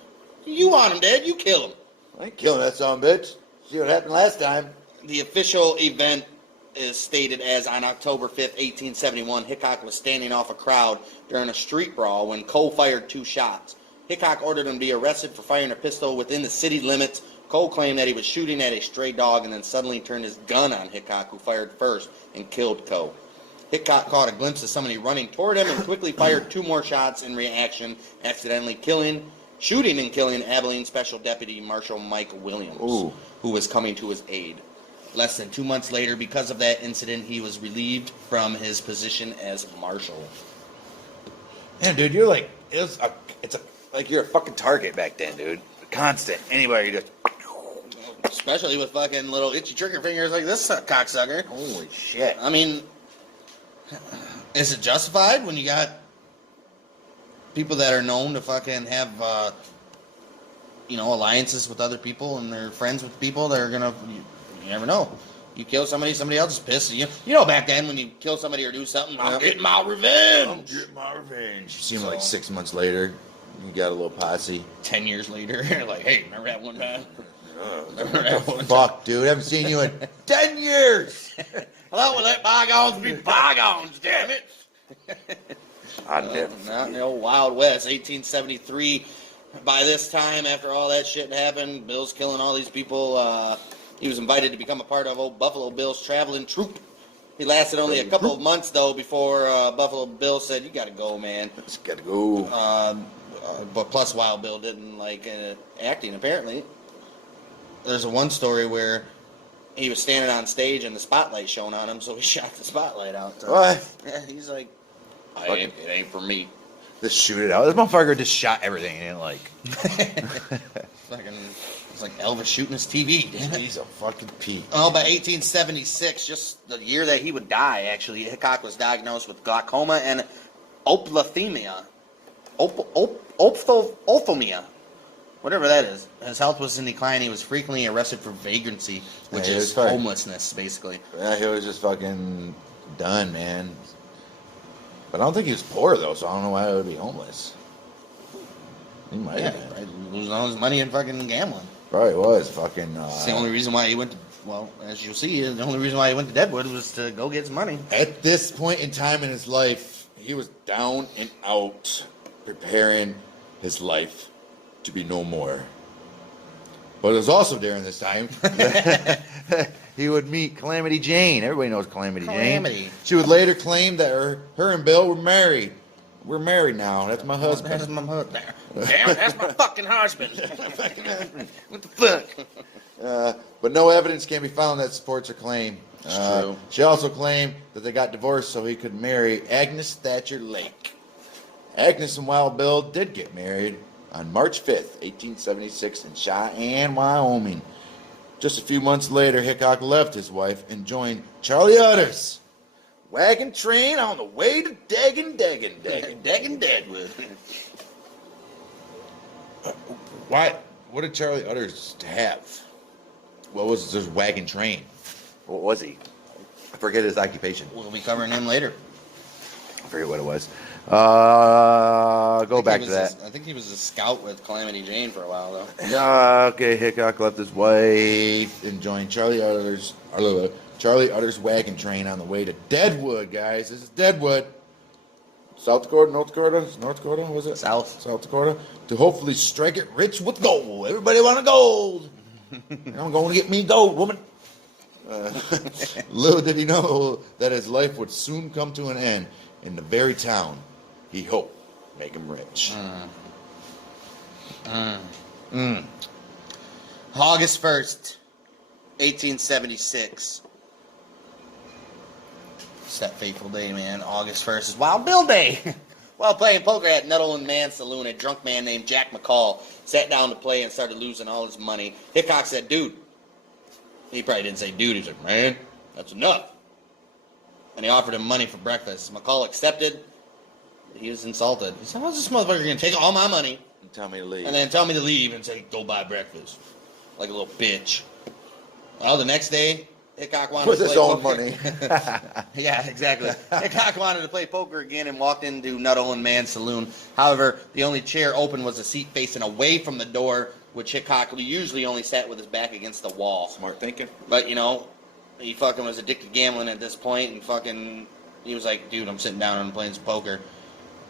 you want him dead, you kill him. I ain't killing that son of a bitch. See what happened last time. The official event is stated as on October 5th, 1871, Hickok was standing off a crowd during a street brawl when Cole fired 2 shots. Hickok ordered him to be arrested for firing a pistol within the city limits. Cole claimed that he was shooting at a stray dog and then suddenly turned his gun on Hickok, who fired first and killed Cole. Hickok caught a glimpse of somebody running toward him and quickly fired 2 more shots in reaction, accidentally shooting and killing Abilene Special Deputy Marshal Mike Williams, who was coming to his aid. Less than 2 months later, because of that incident, he was relieved from his position as marshal. Man, dude, you're like, like you're a fucking target back then, dude. Constant. Anybody just. Especially with fucking little itchy trigger fingers like this cocksucker. Holy shit. I mean, is it justified when you got people that are known to fucking have, alliances with other people and they're friends with people that are gonna, you never know. You kill somebody else is pissed. You know, back then when you kill somebody or do something, I'm getting my revenge. You see him like 6 months later, you got a little posse. 10 years later, like, hey, remember that one time? Fuck, dude, I haven't seen you in 10 years. I thought we let bygones be bygones, damn it. Not in the old Wild West, 1873. By this time, after all that shit happened, Bill's killing all these people. He was invited to become a part of old Buffalo Bill's traveling troupe. He lasted only a couple of months, though, before Buffalo Bill said, you gotta go, man. Just gotta go. But plus Wild Bill didn't like acting, apparently. There's one story where he was standing on stage and the spotlight shone on him, so he shot the spotlight out. So, what? Yeah, he's like, it ain't for me. Just shoot it out. This motherfucker just shot everything he didn't like. It's like Elvis shooting his TV. He's a fucking peak. Oh, by 1876, just the year that he would die, actually, Hickok was diagnosed with glaucoma and ophthalmia. Ophthalmia. Whatever that is. His health was in decline. He was frequently arrested for vagrancy, which is homelessness, basically. Yeah, he was just fucking done, man. But I don't think he was poor, though, so I don't know why he would be homeless. He might have been. Right, losing all his money and fucking gambling. Probably was fucking. It's the only reason why he went to, well, as you'll see, the only reason why he went to Deadwood was to go get his money. At this point in time in his life, he was down and out, preparing his life to be no more. But it was also during this time he would meet Calamity Jane. Everybody knows Calamity Jane. She would later claim that her and Bill were married. We're married now. That's my husband. That's my husband. Damn it, that's my fucking husband. What the fuck? But no evidence can be found that supports her claim. True. She also claimed that they got divorced so he could marry Agnes Thatcher Lake. Agnes and Wild Bill did get married on March 5th, 1876 in Cheyenne, Wyoming. Just a few months later, Hickok left his wife and joined Charlie Utter's wagon train on the way to Deadwood. Why? What did Charlie Utters have? What was his wagon train? What was he? I forget his occupation. We'll be covering him later. forget what it was. Go I think back he to was that. I think he was a scout with Calamity Jane for a while, though. Okay, Hickok left his wife and joined Charlie Utter's wagon train on the way to Deadwood, guys. This is Deadwood. South Dakota, North Dakota, was it? South Dakota. To hopefully strike it rich with gold. Everybody want a gold. I'm going to get me gold, woman. Little did he know that his life would soon come to an end in the very town he hoped make him rich. August 1st, 1876. It's that fateful day, man. August 1st is Wild Bill Day. While playing poker at Nuttall Man's Saloon, a drunk man named Jack McCall sat down to play and started losing all his money. Hickok said, dude. He probably didn't say dude. He said, man, that's enough. And he offered him money for breakfast. McCall accepted. He was insulted. He said, how's this motherfucker going to take all my money And tell me to leave. and then tell me to leave and say, go buy breakfast? Like a little bitch. Well, the next day, Hickok wanted With to his play own poker. money. Yeah, exactly. Hickok wanted to play poker again and walked into Nuttall and Man's Saloon. However, the only chair open was a seat facing away from the door, which Hickok usually only sat with his back against the wall. Smart thinking. But, you know, he fucking was addicted to gambling at this point, and fucking, he was like, dude, I'm sitting down and playing some poker.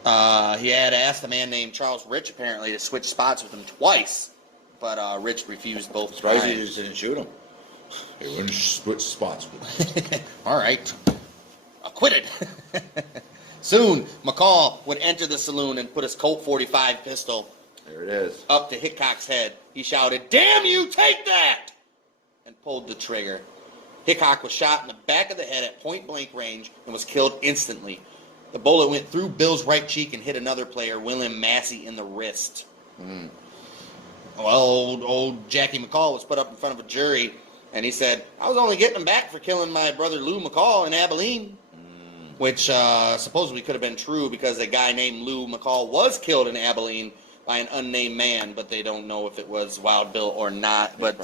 He had asked a man named Charles Rich, apparently, to switch spots with him twice, but Rich refused both Surprised he times. just didn't shoot him. He wouldn't switch spots with him. All right. Acquitted. Soon, McCall would enter the saloon and put his Colt 45 pistol There it is. up to Hickok's head. He shouted, damn you, take that! And pulled the trigger. Hickok was shot in the back of the head at point-blank range and was killed instantly. The bullet went through Bill's right cheek and hit another player, William Massey, in the wrist. Well, old Jackie McCall was put up in front of a jury, and he said, I was only getting him back for killing my brother Lou McCall in Abilene. Which supposedly could have been true because a guy named Lou McCall was killed in Abilene by an unnamed man, but they don't know if it was Wild Bill or not. But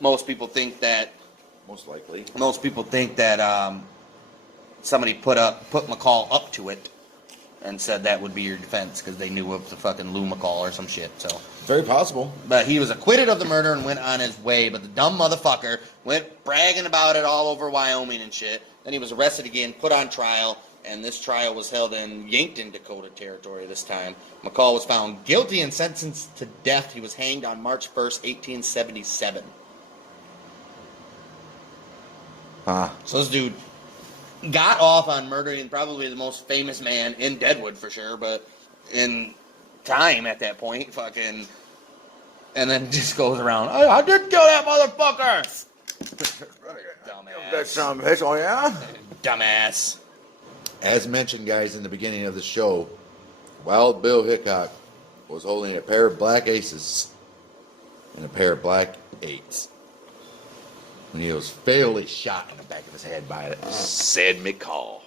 most people think that Most likely. Somebody put McCall up to it and said that would be your defense because they knew of the fucking Lou McCall or some shit. So, Very possible. but he was acquitted of the murder and went on his way. But the dumb motherfucker went bragging about it all over Wyoming and shit. Then he was arrested again, put on trial, and this trial was held in Yankton, Dakota Territory this time. McCall was found guilty and sentenced to death. He was hanged on March 1st, 1877. So this dude got off on murdering probably the most famous man in Deadwood for sure, but in time at that point, fucking, and then just goes around, I did kill that motherfucker! Dumbass. That's some fish, oh yeah? Dumbass. As mentioned, guys, in the beginning of the show, Wild Bill Hickok was holding a pair of black aces and a pair of black eights when he was fatally shot in the back of his head by said McCall.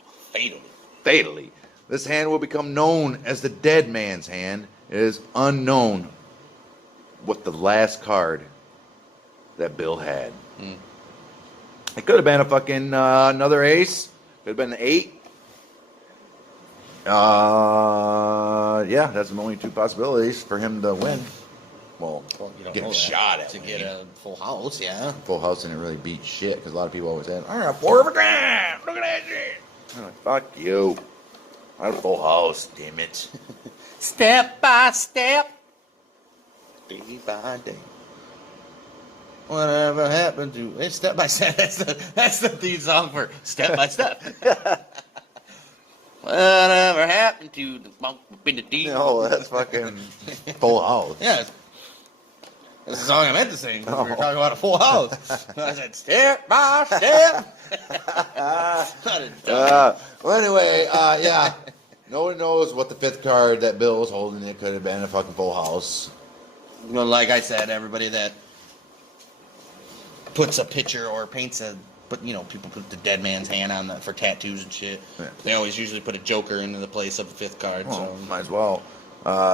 Fatally. This hand will become known as the dead man's hand. It is unknown what the last card that Bill had. It could have been a fucking another ace. Could have been an 8. Yeah, that's the only two possibilities for him to win. Well, You don't get know a that. shot at to winning. get a full house, yeah. Full house didn't really beat shit because a lot of people always said, I got 4 of a damn. Look at that shit. I'm like, fuck you. I had a full house, damn it. Step by step, day by day. Whatever happened to it's step by step? That's the theme song for Step by Step. Whatever happened to the bump in the deep? No, that's fucking full house. Yeah, that's the song I meant to sing. We were talking about a full house. I said step by step. Well, anyway, yeah. No one knows what the 5th card that Bill was holding. It could have been a fucking full house. Well, like I said, everybody that puts a picture or paints people put the dead man's hand on for tattoos and shit. Yeah. They always usually put a joker into the place of the 5th card. Oh, So might as well.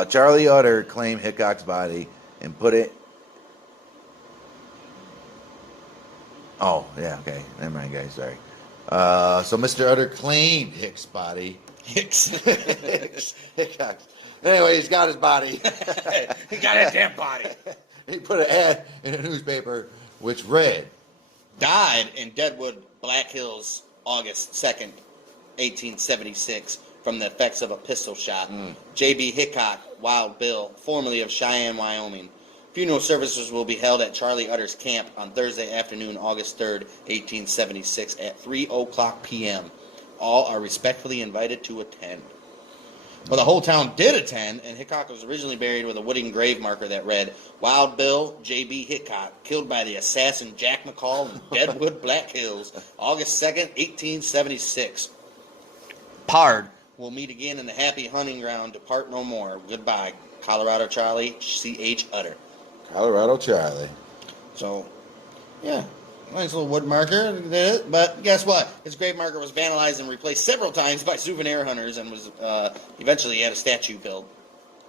Charlie Utter claimed Hickok's body and put it. Oh, yeah, okay. Never mind, guys. Sorry. So Mr. Utter claimed Hick's body. Hicks. Hickok. Anyway, he's got his body. He got a damn body. He put an ad in a newspaper which read, Died in Deadwood, Black Hills, August 2nd, 1876, from the effects of a pistol shot. J.B. Hickok, Wild Bill, formerly of Cheyenne, Wyoming. Funeral services will be held at Charlie Utter's camp on Thursday afternoon, August 3rd, 1876, at 3:00 p.m. All are respectfully invited to attend. Well, the whole town did attend, and Hickok was originally buried with a wooden grave marker that read, Wild Bill J.B. Hickok, killed by the assassin Jack McCall in Deadwood, Black Hills, August 2nd, 1876. Pard will meet again in the happy hunting ground to part no more. Goodbye, Colorado Charlie, C.H. Utter. Colorado Charlie. So, yeah, nice little wood marker. But guess what? His grave marker was vandalized and replaced several times by souvenir hunters, and was eventually he had a statue built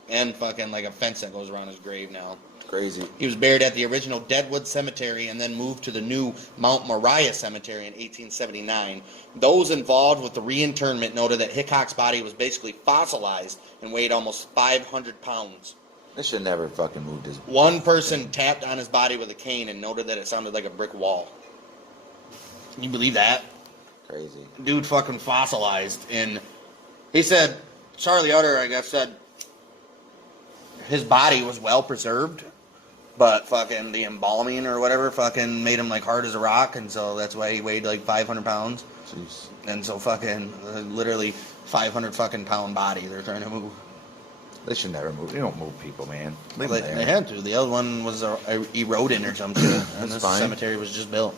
and fucking like a fence that goes around his grave now. Crazy. He was buried at the original Deadwood Cemetery and then moved to the new Mount Moriah Cemetery in 1879. Those involved with the reinterment noted that Hickok's body was basically fossilized and weighed almost 500 pounds. They should never fucking moved his. One person tapped on his body with a cane and noted that it sounded like a brick wall. Can you believe that? Crazy. Dude fucking fossilized. And he said, Charlie Utter, I guess, said his body was well preserved, but fucking the embalming or whatever fucking made him like hard as a rock, and so that's why he weighed like 500 pounds. Jeez. And so fucking literally 500 fucking pound body they're trying to move. They should never move. You don't move people, man. Leave They, them they there. had to. The other one was eroding or something, and That's this fine. cemetery was just built.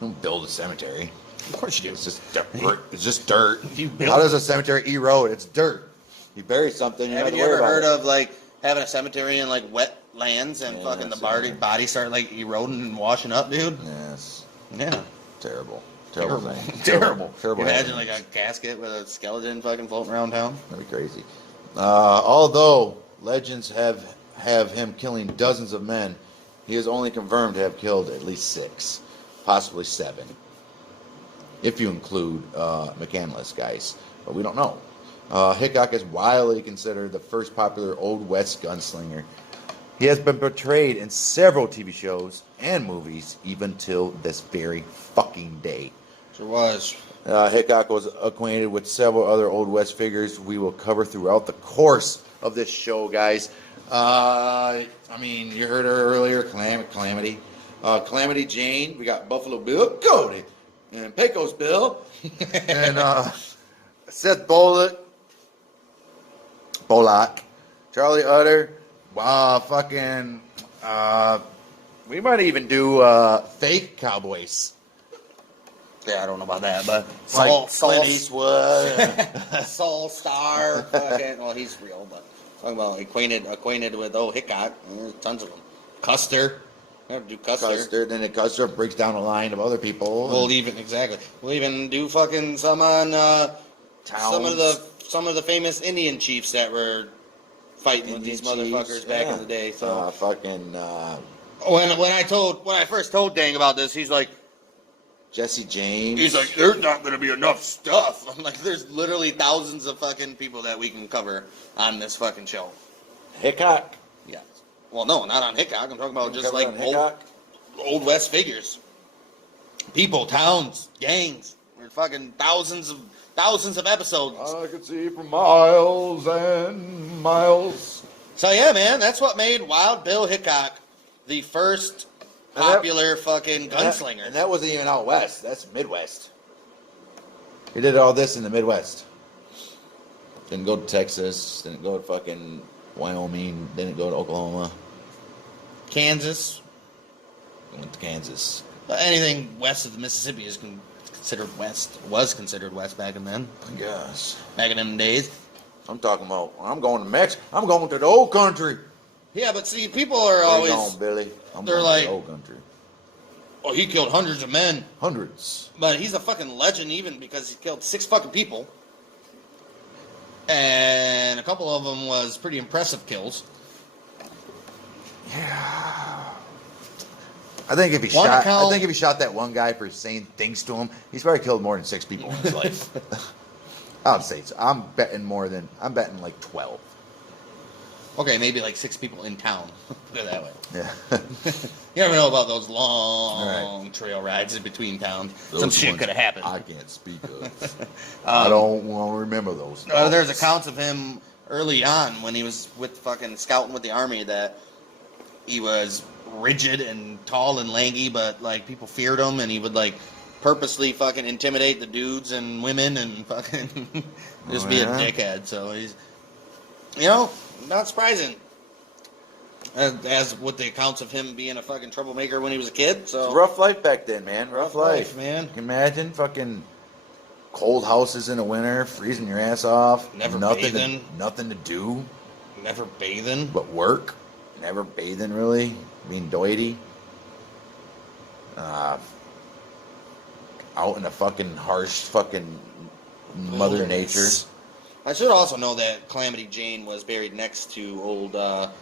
Don't build a cemetery. Of course you do. It's just dirt. It's just dirt. If you build- How does a cemetery erode? It's dirt. You bury something. Haven't you ever heard of like having a cemetery in like wet lands and Yeah, fucking the that's body start like eroding and washing up, dude? Yes. Yeah. Terrible. Terrible. thing. Terrible. Terrible. You imagine happening. like a casket with a skeleton fucking floating around town? That'd be crazy. Although legends have him killing dozens of men, he is only confirmed to have killed at least 6, possibly 7, if you include McCandless guys. But we don't know. Hickok is widely considered the first popular Old West gunslinger. He has been portrayed in several TV shows and movies, even till this very fucking day. Sure was. Hickok was acquainted with several other Old West figures we will cover throughout the course of this show, guys. I mean, you heard her earlier, Calamity. Calamity Jane. We got Buffalo Bill, Cody, and Pecos Bill, and Seth Bullock, Charlie Utter. Wow, fucking. We might even do fake cowboys. Yeah, I don't know about that, but Like Clint Eastwood. Saul Star, fucking. Well, he's real, but talking about acquainted with Hickok. There's tons of them. Custer. We have to do Custer. Then the Custer breaks down a line of other people. We'll even do fucking some on some of the famous Indian chiefs that were fighting with these motherfuckers back in the day. So when I first told Dang about this, he's like, Jesse James. He's like, there's not going to be enough stuff. I'm like, there's literally thousands of fucking people that we can cover on this fucking show. Hickok. Yeah. Well, no, not on Hickok. I'm talking about just Cover like on Hickok? old West figures. People, towns, gangs. We're fucking thousands of episodes. I could see for miles and miles. So yeah, man, that's what made Wild Bill Hickok the first popular fucking gunslinger. And that wasn't even out west. That's Midwest. He did all this in the Midwest. Didn't go to Texas. Didn't go to fucking Wyoming. Didn't go to Oklahoma. Kansas. Went to Kansas. But anything west of the Mississippi is considered west. Was considered west back in then. I guess. Back in them days. I'm talking about. I'm going to Mexico. I'm going to the old country. Yeah, but see, people are Where always. you going, Billy? I'm they're going like, to the old country. Oh, he killed hundreds of men. Hundreds. But he's a fucking legend even because he killed 6 fucking people. And a couple of them was pretty impressive kills. Yeah. I think if he One shot, account- I think if he shot that one guy for saying things to him, he's probably killed more than 6 people in his life. I'd say so. I'm betting like 12. Okay, maybe like 6 people in town. Put it that way. Yeah. You never know about those long trail rides in between towns. Some Those shit ones could have happened. I can't speak of. I don't want to remember those. There's accounts of him early on when he was with fucking scouting with the army that he was rigid and tall and lanky, but like people feared him, and he would like purposely fucking intimidate the dudes and women and fucking just be a dickhead. So he's, not surprising. As with the accounts of him being a fucking troublemaker when he was a kid. So It's a rough life back then, man. Rough life, man. Can you imagine fucking cold houses in the winter, freezing your ass off. Bathing. Nothing to do Never bathing. but work. Never bathing, really. Being doity. Out in the fucking harsh fucking Mother Nature. I should also know that Calamity Jane was buried next to old Well,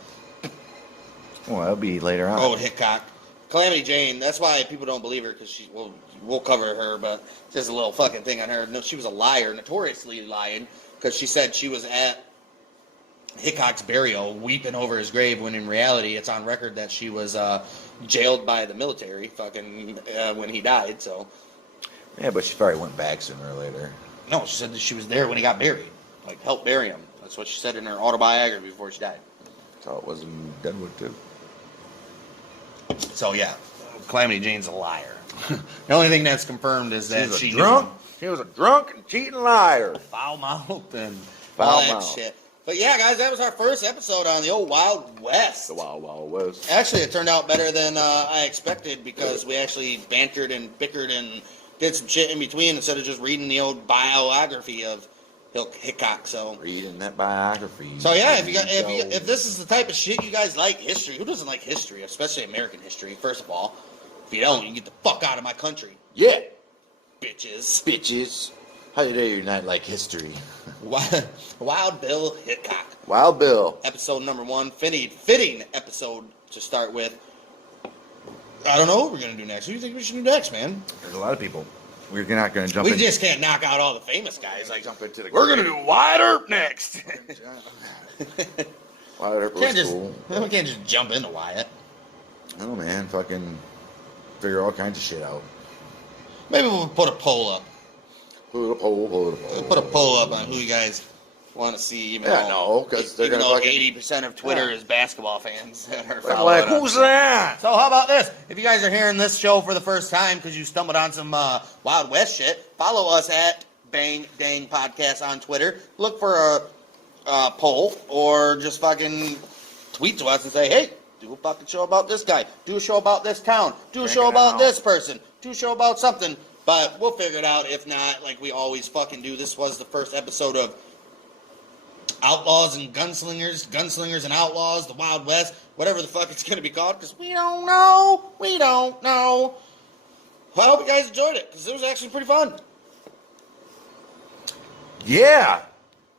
that'll be later on. old Hickok. Calamity Jane, that's why people don't believe her, because we'll cover her, but just a little fucking thing on her. No, she was a liar, notoriously lying, because she said she was at Hickok's burial weeping over his grave, when in reality it's on record that she was jailed by the military fucking when he died. So Yeah, but she probably went back sooner or later. no, she said that she was there when he got buried, like helped bury him. That's what she said in her autobiography before she died. That's how it was in Deadwood, too. So yeah, Calamity Jane's a liar. The only thing that's confirmed is that she drunk. She was a drunk and cheating liar. foul mouth and Foul all that mouth. shit. But yeah, guys, that was our first episode on the old Wild West. The Wild Wild West. Actually, it turned out better than I expected, because we actually bantered and bickered and did some shit in between instead of just reading the old biography of Hickok. So Reading that biography. yeah, if this is the type of shit you guys like, history. Who doesn't like history, especially American history? First of all, if you don't, you get the fuck out of my country, Yeah. bitches. Bitches. How dare you not like history? Wild Bill Hickok. Wild Bill. Episode number 1, fitting episode to start with. I don't know what we're gonna do next. Who do you think we should do next, man? There's a lot of people. We're not going to jump We in. just can't knock out all the famous guys. Like, jump into the. we're gonna do Wyatt Earp next. Wyatt Earp was cool. We can't just jump into Wyatt. Oh man, fucking figure all kinds of shit out. Maybe we'll put a poll up. Pull it a poll. We'll put a poll up on who you guys want to see. Even Yeah, though, no, because they're even gonna though fucking. 80% of Twitter is basketball fans that are I'm following like, us. who's that? So how about this? If you guys are hearing this show for the first time because you stumbled on some Wild West shit, follow us at Bang Dang Podcast on Twitter. Look for a poll, or just fucking tweet to us and say, hey, do a fucking show about this guy. Do a show about this town. Do a show about this person. Do a show about something. But we'll figure it out. If not, like we always fucking do. This was the first episode of Outlaws and Gunslingers and Outlaws, the Wild West, whatever the fuck it's going to be called, because we don't know. Well, I hope you guys enjoyed it, because it was actually pretty fun. Yeah,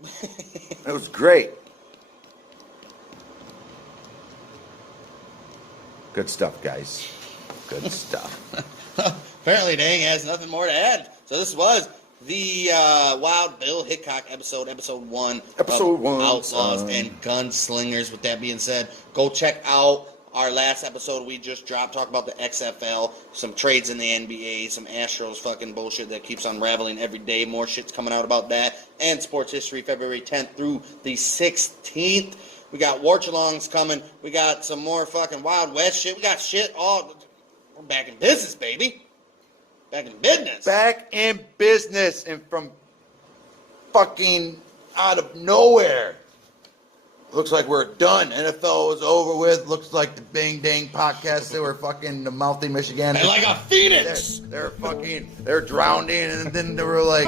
it was great. Good stuff, guys. Good stuff. Apparently, Dang has nothing more to add. So this was the Wild Bill Hickok episode 1. Episode 1, Outlaws and Gunslingers. With that being said, go check out our last episode we just dropped. Talk about the XFL, some trades in the NBA, some Astros fucking bullshit that keeps unraveling every day. More shit's coming out about that. And sports history, February 10th through the 16th. We got Warchalongs coming. We got some more fucking Wild West shit. We got shit all... We're back in business, baby. Back in business. Back in business, and from fucking out of nowhere. Looks like we're done. NFL was over with. Looks like the Bang Dang podcast, they were fucking the Mouthy Michigan. And like a phoenix. They're drowning, and then they were like,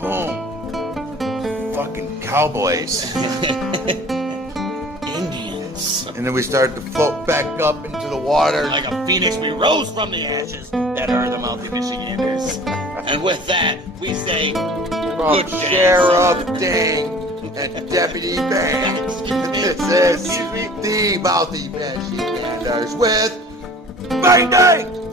boom. Fucking cowboys. Indians. And then we started to float back up into the water. Like a phoenix, we rose from the ashes that are the Mouthy Michiganders. And with that, we say From good day. Sheriff Dang and Deputy Bang. This is the Mouthy Michiganders with Bang, dang!